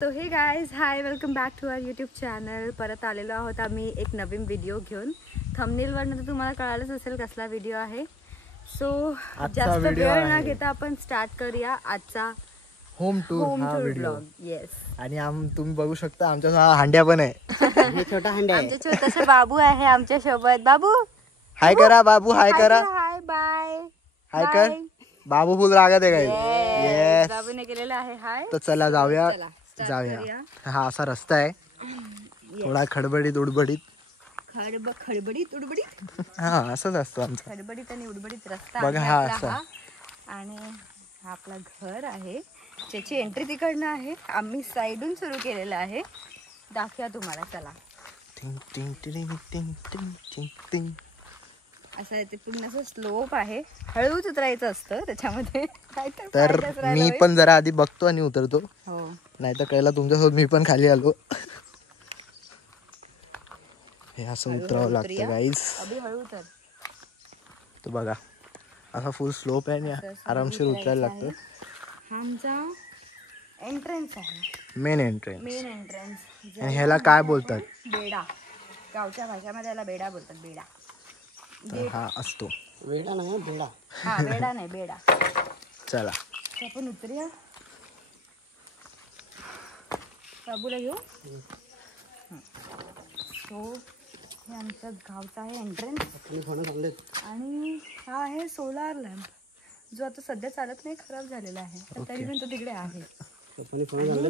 तो हे guys, hi, welcome back to our YouTube channel. परत आलेलो आहोत आम्ही एक नवीन व्हिडिओ घेऊन. थंबनेलवरनं तुम्हाला कळालंच असेल कसला व्हिडिओ आहे. सो जास्त वेळ न घेता आपण स्टार्ट करूया आजचा होम टूर ब्लॉग. येस, आणि तुम्ही बघू शकता आमच्या हांड्या पण आहे. हे छोटा हंडा आहे. आमचे छोटेसे बाबू आहे आमच्या सोबत. बाबू हाय करा, बाबू हाय करा, हाय बाय हाय कर. बाबू फुल रागत आहे काय? येस, बाबूने केलेला आहे हाय. तर चला जाऊया. हा असा रस्ता आहे, थोडा खडबडीत उडबडीत. खडबडीत उडबडीत हा असंच असतो आमचा खडबडीत आणि उडबडीत रस्ता बघा. हा असा आणि हा आपला घर आहे, ज्याची एंट्री तिकडनं आहे. आम्ही साईडून सुरू केलेलं आहे. दाखवूया तुम्हाला. चला. टिंग टिंग टिंग टिंग टिंग टिंग टिंग. असं आहे, ते पूर्ण असं स्लोप आहे, हळूच उतरायचं असतं त्याच्यामध्ये. तर मी पण जरा आधी बघतो आणि उतरतो. हो, नाही तर कळला तुमच्यासोबत मी पण खाली आलो. हे असं उतरावं लागतं गाईज. अभि हळू उतर. तो बघा असा फुल स्लोप आहे आणि आरामशीर उतरायला लागतं. हा आमचा एंट्रन्स आहे, मेन एंट्रन्स. Main entrance. आणि ह्याला काय बोलतात? बेडा. गावच्या भाषामध्ये याला बेडा बोलतात. बेडा. तर हा असतो. वेडा नाही बेडा. हा, बेडा नाही, बेडा. चला आपण उतरूया. बाबूला घेऊ. सो हे आमचं गावचं आहे एंट्रन्स. आणि हा आहे सोलार लॅम्प, जो आता सध्या चालत नाही, खराब झालेला आहे, तर तरी पण तो तिकडे आहे.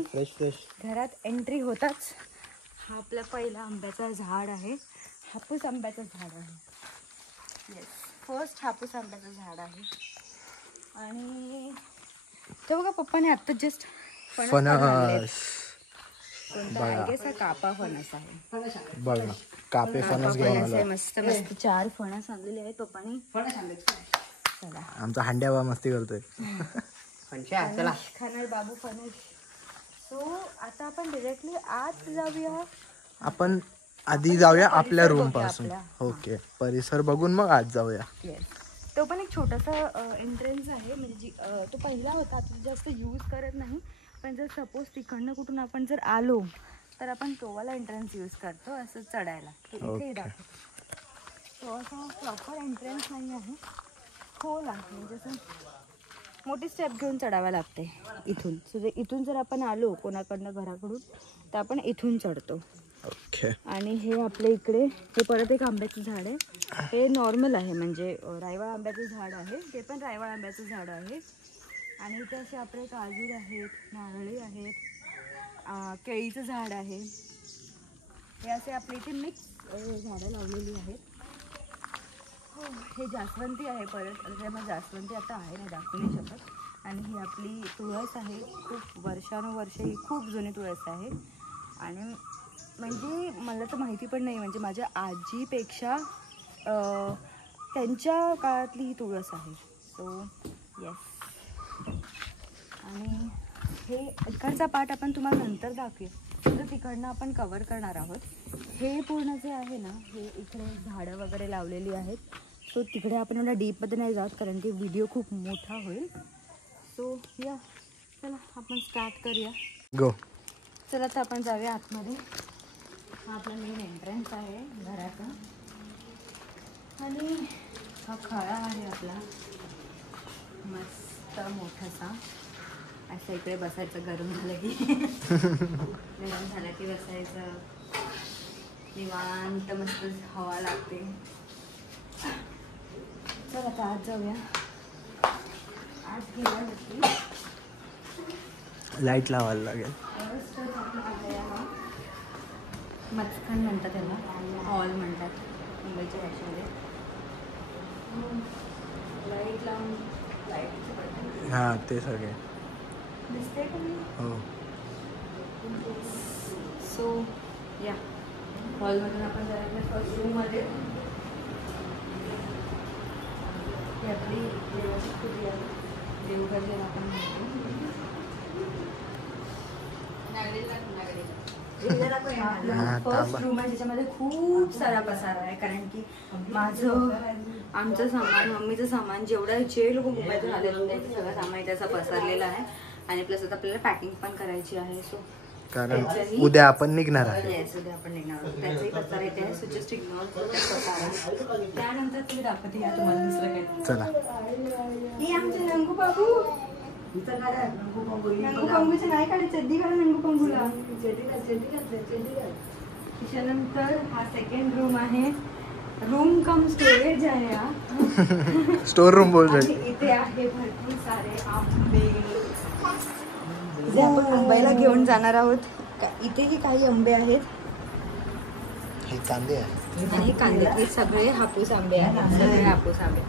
Fresh fresh. घरात एंट्री होताच हा आपला पहिला आंब्याचा झाड आहे. हापूस आंब्याचं झाड आहे. येस, फर्स्ट हापूस आंब्याचं झाड आहे. आणि ते बघा, पप्पाने आत्ता जस्ट फणस. कोणता कापा फणस आहे. बघा, कापे फणस घेऊन आलो. मस्त मस्त 4 फणस आणलेले आहेत पप्पानी. चला, आमचा हांड्या मस्ती करतोय. खाणार बाबू फणस. सो आता आपण डिरेक्टली आत जाऊया. आपण आधी जाऊया आपल्या रूम पासून. ओके, परिसर बघून मग आत जाऊया. येस, तो पण एक छोटासा एंट्रन्स आहे. म्हणजे तो पहिला होता, आता जास्त यूज करत नाही. पण जर सपोज तिकडनं कुठून आपण जर आलो तर आपण तोवाला एंट्रन्स यूज करतो असं चढायला. इथे दाखव. तो असा प्रॉपर एंट्रन्स नाही आहे, खोल आहे. म्हणजे असं मोठी स्टेप घेऊन चढावं लागते इथून. सो इथून जर आपण आलो कोणाकडनं घराकडून तर आपण इथून चढतो. ओके. आणि हे आपल्या इकडे हे परत एक आंब्याचं झाड आहे. हे नॉर्मल आहे, म्हणजे रायवाळ आंब्याचं झाड आहे. ते पण रायवाळ आंब्याचं झाड आहे. आणि इथे असे आपले काजूर आहेत, नारळी आहेत, केळीचं झाड आहे. हे असे आपल्या इथे मिक्स झाडं लावलेली आहेत. हो, हे जास्वंदी आहे. परत त्यामुळे जास्वंदी आता आहे, नाही दाखवू नाही शकत. आणि ही आपली तुळस आहे. खूप वर्षानुवर्षे ही खूप जुनी तुळस आहे. आणि म्हणजे मला तर माहिती पण नाही, म्हणजे माझ्या आजीपेक्षा त्यांच्या काळातली ही तुळस आहे. So yes. आणि हे इकडचा पार्ट आपण तुम्हाला नंतर दाखवूया, तर तिकडनं आपण कवर करणार आहोत. हे पूर्ण जे आहे ना, हे इकडे झाडं वगैरे लावलेली आहेत. सो तिकडे आपण एवढा डीपमध्ये नाही जात, कारण की व्हिडिओ खूप मोठा होईल. सो या, चला आपण स्टार्ट करूया. गो. चला तर आपण जाऊया आतमध्ये. हा आपला मेन एंट्रन्स आहे घराचा. आणि हा खळा आहे आपला मस्त मोठासा. असं इकडे बसायचं, गरम झालं की गरम झालं की बसायचं, निवांत मस्त हवा लागते. चल आता आत जाऊया. आत गेल्यावरती लाईट लावायला लागेल. मचखण म्हणतात त्याला, हॉल म्हणतात मुंबईच्या भाषेमध्ये. लाईट लावून लाईट हा ते सगळे दिसते का? हो. सो या हॉलमधून आपण जायला फर्स्ट रूममध्ये. ही आपली देवाची खोली आहे, देवघर जेव्हा आपण म्हणतो. फर्स्ट रूम आहे, ज्याच्यामध्ये खूप सारा पसारा आहे. कारण की माझं, आमचं सामान, मम्मीचं सामान, जेवढं जे लोक मुंबईतून आलेलं नाही, सगळं सामान त्याचा पसरलेला आहे. आणि प्लस आता आपल्याला पॅकिंग पण करायची आहे. सो कारण उद्या आपण निघणार आहे. येस, उद्या आपण निघणार आहोत. त्याचंही पत्ता रेट आहे, सो जस्ट इग्नोर त्यानंतर तुम्ही दाखवते या तुम्हाला दुसरं काय. चला हे आमचे नंगू बाबू. नंगू पंगूचं नाही काढे, चड्डी काढा नंगू पंगूला. त्याच्यानंतर हा सेकंड रूम आहे. रूम कम स्टोरेज आहे हा. स्टोर रूम बोल आणि इथे आहे भरपूर सारे आंबे जे आपण आंब्याला घेऊन जाणार आहोत. इथेही काही आंबे आहेत हे कांदे आहे. आणि कांद्यातले सगळे हापूस आंबे आहेत. सगळे हापूस आंबे.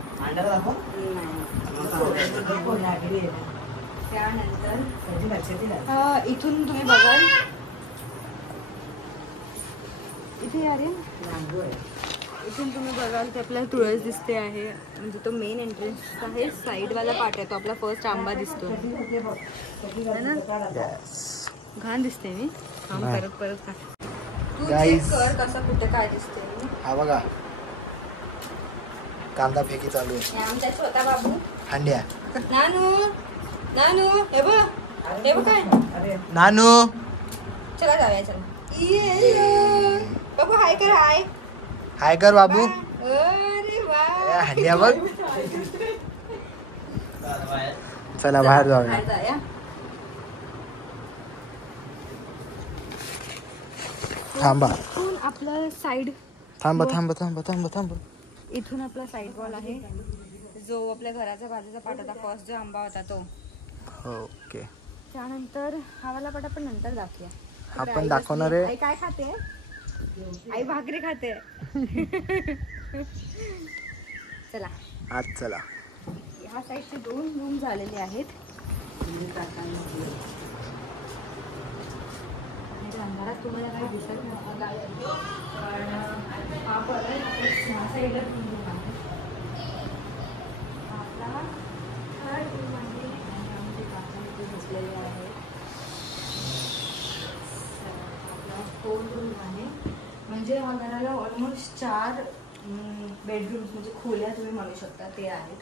त्यानंतर इथून तुम्ही बघाल, इथे यार इथून तुम्ही बघाल ते आपल्याला तुळस दिसते आहे. म्हणजे तो मेन एंट्रन्स आहे. साईडवाला पार्ट आहे तो आपला फर्स्ट आंबा दिसतो है ना. घाण दिसते मी परत परत खा. तू चेक कर कसं कुठे काय दिसते. हा बघा कांदा फेकी चालू आहे. आमचा छोटा बाबू हांड्या. नानू नानू हे बघ काय नानू चला जाऊया. चला बाबू हाय कर. हाय कर बाबू. अरे वा हांड्या बघ. चला बाहेर जाऊया. बाहेर जाऊया. थांबा इथून आपलं साईड थांबा थांबा थांबा थांबा थांबा. इथून आपला साईड वॉल आहे. जो आपल्या घराच्या बाजूचा पाट होता फर्स्ट जो आंबा होता तो. ओके. त्यानंतर हा वाला पाट आपण नंतर दाखवूया. आपण दाखवणार आहे. आई काय खाते. आई भाकरी खाते. चला आज चला. ह्या साईडचे 2 रूम झालेले आहेत. अंधारात तुम्हाला काही दिसत नसतं पण हा परत ह्या साईडला रूम आहे. आपला थर्ड रूम आहे आणि आमचे काका इथे बसलेले आहेत. आपला 4 रूम आहे. म्हणजे या घराला ऑलमोस्ट 4 बेडरूम्स म्हणजे खोल्या तुम्ही म्हणू शकता ते आहेत.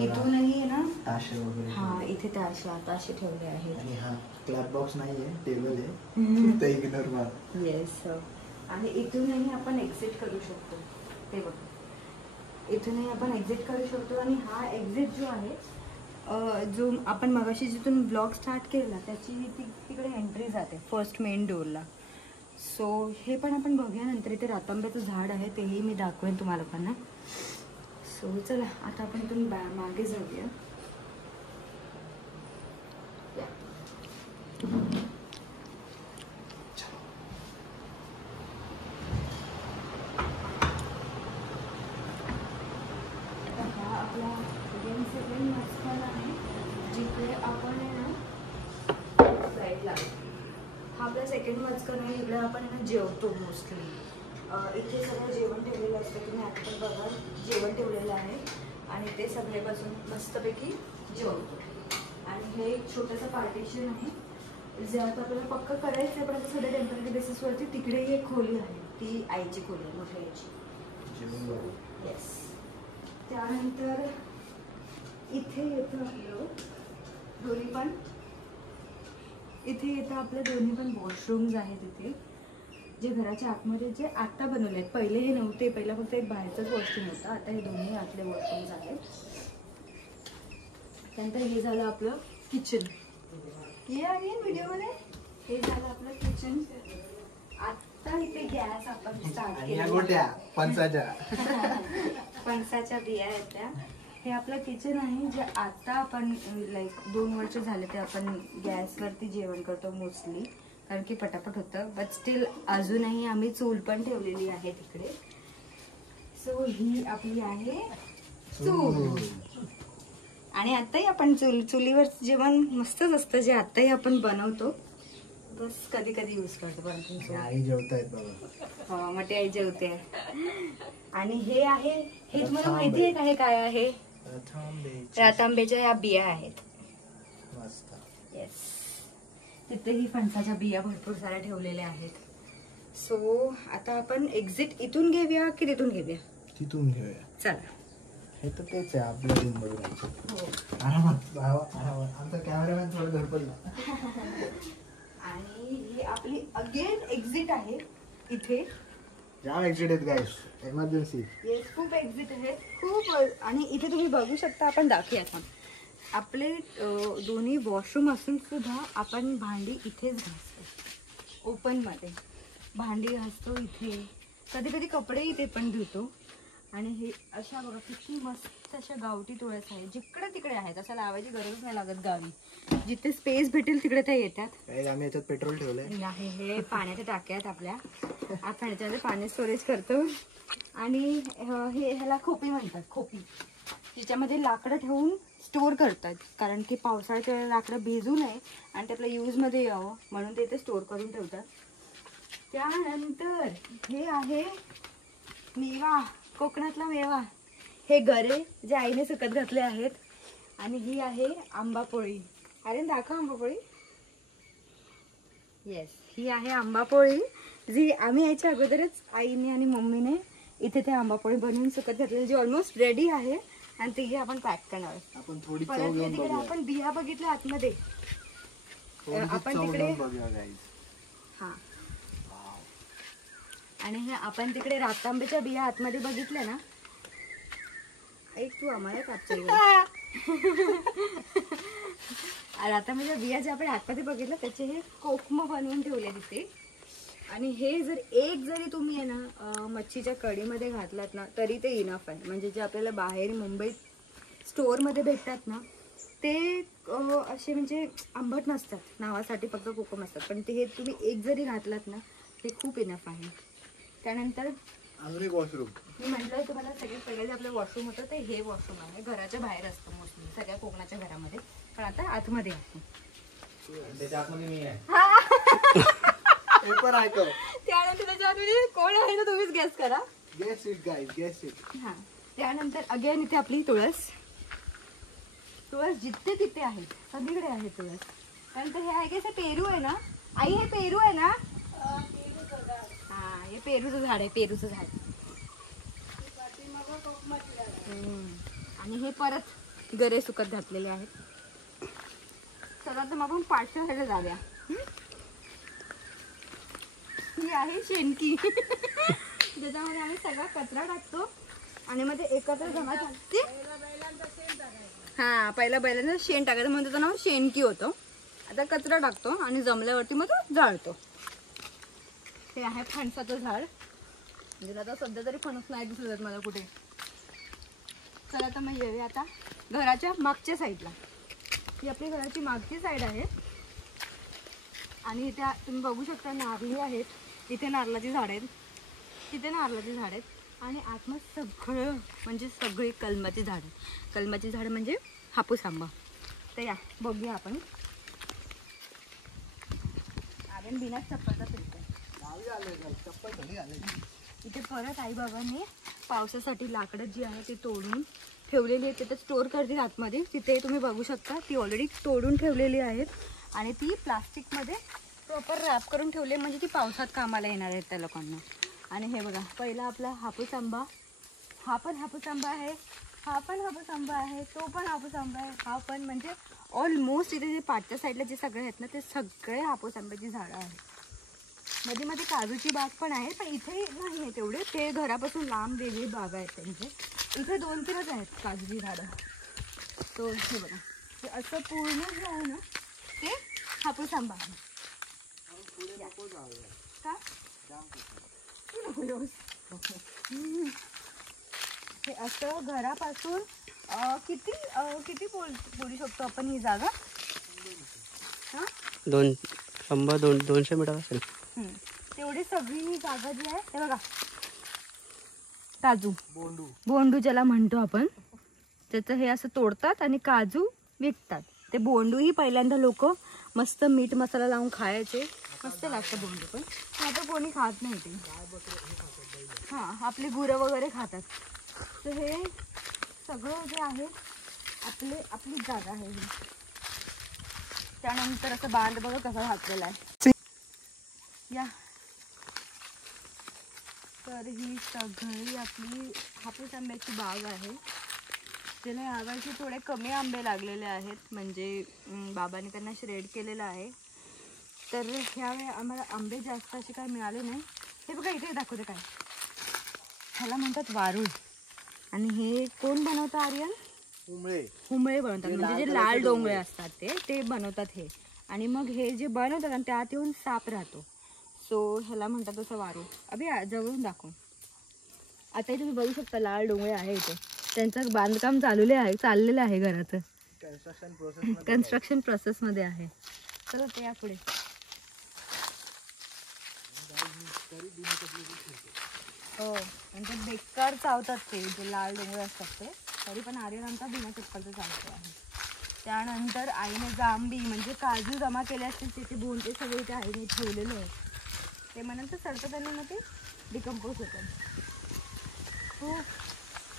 इथूनही ना ताशे वगैरे. हा इथे ताशे ठेवले आहेत. आणि हा क्लॅप बॉक्स नाहीये, टेबल आहे. ते इग्नोर मार. येस. आणि इथूनही आपण एक्झिट करू शकतो. ते बघ इथूनही आपण एक्झिट करू शकतो. आणि हा एक्झिट जो आहे जो आपण मगाशी जिथून ब्लॉग स्टार्ट केला त्याची तिकडे एंट्री जाते फर्स्ट मेन डोअरला. सो हे पण आपण बघूया नंतर. इथे रातांब्याचं झाड आहे तेही मी दाखवेन तुम्हाला पण. सो चला आता आपण इथून मागे जाऊया. हा आपला सेकंड मजकल आहे जिथे आपण आहे ना साईडला. हा आपला सेकंड मजकल आहे. इकडे आपण आहे ना जेवतो मोस्टली. इथे सगळं जेवण ठेवलेलं असतं. तुम्ही आता पण बघा जेवण ठेवलेलं आहे आणि ते सगळे बसून मस्तपैकी जेवतो. आणि हे एक छोटंसं पार्टिशन आहे जे आता आपल्याला पक्का करायचं आहे पण आता सध्या टेम्पररी बेसिसवरती. तिकडेही एक खोली आहे ती आईची खोली आहे मोठ्या आईची. येस. त्यानंतर इथे येतं आपलं दोन्ही पण वॉशरूम्स आहेत इथे जे घराच्या आतमध्ये जे आत्ता बनवले आहेत. पहिले हे नव्हते. पहिला फक्त एक बाहेरचाच वॉशरूम होता. आता हे दोन्ही आतले वॉशरूम्स आहेत. त्यानंतर हे झालं आपलं किचन. हे आहे व्हिडिओमध्ये. हे झालं आपलं किचन. आता इथे गॅस आपण स्टार्ट केला. फणसाच्या बिया आहेत त्या. हे आपलं किचन आहे जे आता आपण लाईक 2 वर्ष झाले ते आपण गॅसवरती जेवण करतो मोस्टली कारण की पटापट होतं. बट स्टील अजूनही आम्ही चूल पण ठेवलेली आहे तिकडे. सो ही आपली आहे चूल. आणि आताही आपण चुलीवर जेवण मस्तच असतं जे आताही आपण बनवतो. बस कधी कधी यूज करतो. आई जेवतायत बाबा. हो मोठी आई जेवते. आणि हे आहे हे तुम्हाला माहिती आहे का हे काय आहे. रातांब्याच्या ह्या बिया आहेत. येस. तिथेही फणसाच्या बिया भरपूर साऱ्या ठेवलेल्या आहेत. सो आता आपण एक्झिट इथून घेऊया की तिथून घेऊया. तिथून घेऊया. चला. हे तर तेच आहे आपल्या रूम मधून. हो. आरामात आमचा कॅमेरामॅन थोडा धडपडला. अगेन एक्झिट आहे इथे. जाम एक्झिट आहेत गाईस, एमर्जन्सी. येस, खूप एक्झिट आहेत खूप. आणि इथे तुम्ही बघू शकता, आपण दाखवूया आपण आपले दोन्ही वॉशरूम असून सुद्धा आपण भांडी इथेच घासतो. ओपनमध्ये भांडी घासतो इथे, कधी कधी कपडे इथे पण धुतो. आणि हे अशा बघा किती मस्त अशा गावठी तुळस आहे, जिकडे तिकडे आहेत, असं लावायची गरज नाही लागत गावी. जिथे स्पेस भेटेल तिकडे त्या येतात. आम्ही याच्यात पेट्रोल ठेवलंय. आहे हे पाण्याच्या टाक्या आहेत आपल्या, आपण ह्याच्यामध्ये पाणी स्टोरेज करतो. आणि हे ह्याला खोपी म्हणतात, खोपी, ज्याच्यामध्ये लाकडं ठेवून स्टोर करतात, कारण की पावसाळ्यात लाकडं भिजू नये आणि ते आपल्या यूजमध्ये यावं म्हणून ते इथे स्टोर करून ठेवतात. त्यानंतर हे आहे मेवा, कोकणातला मेवा, हे गरे जे आईने सुकत घातले आहेत. आणि ही आहे आंबापोळी. अरे दाखव आंबापोळी. येस, ही आहे आंबापोळी, जी आम्ही यायच्या अगोदरच आईने आणि मम्मीने इथे ते आंबापोळी बनवून सुकत घातलेली, जी ऑलमोस्ट रेडी आहे. आणि ती आपण पॅक करणार. आपण थोडी परत तिकडे आपण बिया बघितल्या आतमध्ये, आपण तिकडे हा. आणि हे आपण तिकडे रातांब्याच्या बिया आतमध्ये बघितल्या ना. ऐक तू आम्हाला कॅप्चर रातांब्याच्या बिया जे आपण आतमध्ये बघितलं त्याचे हे कोकम बनवून ठेवले तिथे. आणि हे जरी तुम्ही आहे ना मच्छीच्या कढीमध्ये घातलात ना तरी ते इनफ आहे. म्हणजे जे आपल्याला बाहेर मुंबईत स्टोअरमध्ये भेटतात ना ते असे म्हणजे आंबट नसतात, नावासाठी फक्त कोकम असतात, पण ते हे तुम्ही एक जरी घातलात ना ते खूप इनफ आहे. त्यानंतर वॉशरूम मी म्हटलं तुम्हाला सगळ्यात पहिले जे आपलं वॉशरूम होतं ते हे वॉशरूम आहे. घराच्या बाहेर असतं मोस्टली सगळ्या कोकणाच्या घरामध्ये, पण आता आतमध्ये आहे. त्यानंतर त्याच्यामध्ये कोण आहे ना तुम्हीच गेस करा. Guess it guys, guess it. हा, त्यानंतर अगेन इथे आपली तुळस. तुळस जिथे तिथे आहे, सगळीकडे आहे तुळस. त्यानंतर हे आहे की हे पेरू आहे ना आई, हे पेरू आहे ना. हा, हे पेरूचं झाड आहे, पेरूचं झाड. आणि हे परत गरे सुकत घातलेले आहेत. चला तर मग आपण पाठशाळेला जाऊया. ही आहे शेणकी, ज्याच्यामध्ये आम्ही सगळा कचरा टाकतो आणि मग ते एकत्र जमा टाकते. हा, पहिला बैलांचं शेण टाकायचं म्हणजे त्याचं नाव शेणकी होतं. आता कचरा टाकतो आणि जमल्यावरती मग तो जाळतो. हे आहे फणसाचं झाड, म्हणजे आता सध्या तरी फणस नाही दिसत मला कुठे. चला तर मग येऊया आता घराच्या मागच्या साईडला. ही आपली घराची मागची साईड आहे. आणि इथे तुम्ही बघू शकता नारळी आहेत, इथे नारळाची झाड आहेत, तिथे नारळाची झाड आहेत. आणि आतमध्ये सगळं म्हणजे सगळी कलमाची झाड आहेत. कलमाची झाड म्हणजे हापूस आंबा. तर या बघूया आपण. आर्यन बिना चप्पलचा फिरतोय. इथे परत आई बाबांनी पावसासाठी लाकडं जी आहे ती तोडून ठेवलेली आहे, तिथे स्टोर करतील आतमध्ये. तिथे तुम्ही बघू शकता ती ऑलरेडी तोडून ठेवलेली आहेत आणि ती प्लास्टिकमध्ये प्रॉपर रॅप करून ठेवली, म्हणजे ती पावसात कामाला येणार आहेत त्या लोकांना. आणि हे बघा, पहिला आपला हापूस आंबा, हा पण हापूस आंबा आहे, हा पण हापूस आंबा आहे, तो पण हापूस आंबा आहे, हा पण. म्हणजे ऑलमोस्ट इथे जे पाठच्या साईडला जे सगळे आहेत ना ते सगळे हापूस आंब्याची झाडं आहेत. मध्ये मध्ये काजूची बाग पण आहे, पण इथे नाही आहे तेवढे, ते घरापासून लांब वेगळी बाग आहेत त्यांचे. इथे 2-3च आहेत काजूची झाडं. तो हे बघा, हे असं पूर्ण जे आहे ना ते हापूस आंबा आहे. का हे असं घरापासून किती किती बोलू शकतो आपण ही जागा? 100-200 मीटर असेल. तेवढी सगळी ही जागा जी आहे, हे बघा काजू, बोंडू ज्याला म्हणतो आपण, त्याचं हे असं तोडतात आणि काजू विकतात. ते बोंडू ही पहिल्यांदा लोक मस्त मीठ मसाला लावून खायचे, मस्त लागतं बोंडू. पण आता कोणी खात नाही ते. हां, आपली गुरं वगैरे खातात. तर हे सगळं जे आहे आपली जागा आहे ही. त्यानंतर असं बांध बघा कसा घातलेला आहे या. तर ही सगळी आपली हापूस आंब्याची बाग आहे. त्याला यावर्षी थोडे कमी आंबे लागलेले आहेत, म्हणजे बाबांनी त्यांना श्रेड केलेलं आहे. तर ह्यावेळी आम्हाला आंबे जास्त असे काय मिळाले नाही. हे बघा इथे दाखवते काय, ह्याला म्हणतात वारुळ. आणि हे कोण बनवतं आर्यन? हुमळे बनवतात, म्हणजे जे लाल डोंगळे असतात ते बनवतात हे. आणि मग हे जे बनवतात आणि त्यात येऊन साप राहतो, सो ह्याला म्हणतात तसं वारुळ. अभि जवळून दाखव. आता तुम्ही बघू शकता लाल डोंगळे आहे इथे, त्यांचं बांधकाम चाललेलं आहे घराचं. कन्स्ट्रक्शन प्रोसेसमध्ये आहे. चला ते यापुढे. हो, म्हणजे बेकार चावतात ते जे लाल डोंगरे असतात ते. तरी पण आर्यन आमचा बिना चप्पलचं चालतो आहे. त्यानंतर आईने जांभी म्हणजे काजू जमा केले असतील तिथे बोलते सगळे इथे आईने ठेवलेले आहे. ते म्हणून सरतं त्यांनी मग ते डिकम्पोज होतं. हो,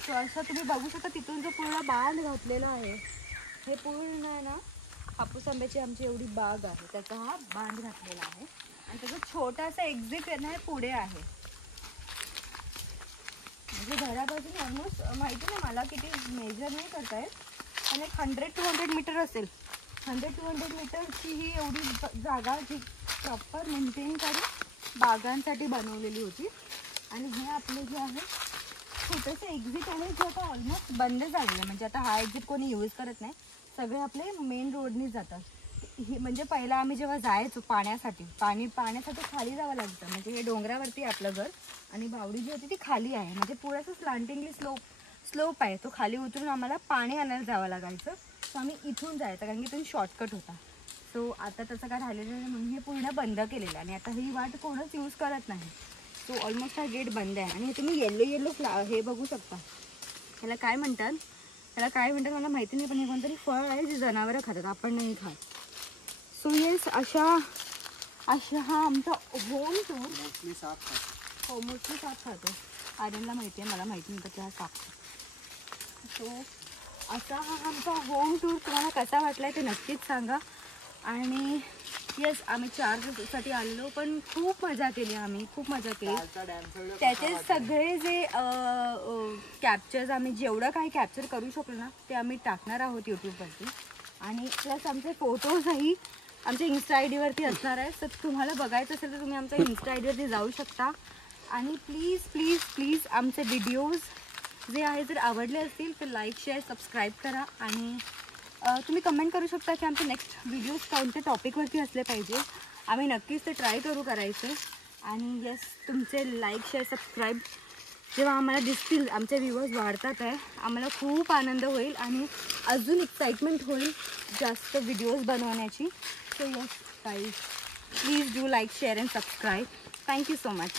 तो असं तुम्ही बघू शकता तिथून जो पूर्ण बांध घातलेला आहे, हे पूर्ण आहे ना हापूस आंब्याची आमची एवढी बाग आहे, त्याचा हा बांध घातलेला आहे. आणि त्याचा छोटासा एक्झिट आहे ना हे पुढे आहे. म्हणजे घरापासून ऑलमोस्ट माहिती नाही मला किती मेजर नाही करता येत, पण एक 100-200 मीटर असेल. 100-200 मीटरची ही एवढी जागा जी प्रॉपर मेंटेन करून बागांसाठी बनवलेली होती. आणि हे आपले जे आहे छोटंसं एक्झिट आहे जे आता ऑलमोस्ट बंद झालेलं आहे. म्हणजे आता हा एक्झिट कोणी यूज करत नाही, सगळे आपले मेन रोडनीच जातात. ही म्हणजे पहिला आम्ही जेव्हा जायचो पाण्यासाठी खाली जावं लागतं. म्हणजे हे डोंगरावरती आपलं घर आणि बावडी जी होती ती खाली आहे, म्हणजे पुढंच स्लांटिंगली स्लोप आहे. तो खाली उतरून आम्हाला पाणी आणायला जावं लागायचं. सो आम्ही इथून जायचं कारण की इथून शॉर्टकट होता. सो आता त्याचं काय राहिलेलं नाही म्हणून हे पूर्ण बंद केलेलं आणि आता ही वाट कोणच यूज करत नाही. सो ऑलमोस्ट हा गेट बंद आहे. आणि हे तुम्ही येलो हे बघू शकता. ह्याला काय म्हणतात मला माहिती नाही, पण हे कोणतरी फळ आहे जे जनावरं खातात, आपण नाही खात. सो येस, अशा हा आमचा होम टूर. मोस्टली साप खातो. आर्यनला माहिती आहे, मला माहिती नव्हतं की हा साप. सो असा हा आमचा होम टूर तुम्हाला कसा वाटला ते नक्कीच सांगा. आणि येस, आम्ही 4 दिवसासाठी आलेलो, पण खूप मजा केली आम्ही, खूप मजा केली. त्याचे सगळे जे कॅप्चर्स आम्ही जेवढं काही कॅप्चर करू शकलो ना ते आम्ही टाकणार आहोत यूट्यूबवरती. आणि प्लस आमचे फोटोजही आमच्या इन्स्टा आय डीवरती असणार आहे. तर तुम्हाला बघायचं असेल तर तुम्ही आमच्या इन्स्टा आय डीवरती जाऊ शकता. आणि प्लीज प्लीज प्लीज आमचे व्हिडिओज जे आहे जर आवडले असतील तर लाईक शेअर सबस्क्राईब करा. आणि तुम्ही कमेंट करू शकता की आमचे नेक्स्ट व्हिडिओज कोणत्या टॉपिकवरती असले पाहिजे. आम्ही नक्कीच ते ट्राय करू करायचं. आणि येस, तुमचे लाईक शेअर सबस्क्राईब जेव्हा आम्हाला दिसतील, आमचे व्ह्यूअर्स वाढतात आहे, आम्हाला खूप आनंद होईल आणि अजून एक्साइटमेंट होईल जास्त व्हिडिओज बनवण्याची. So yes guys, please do like share and subscribe. Thank you so much.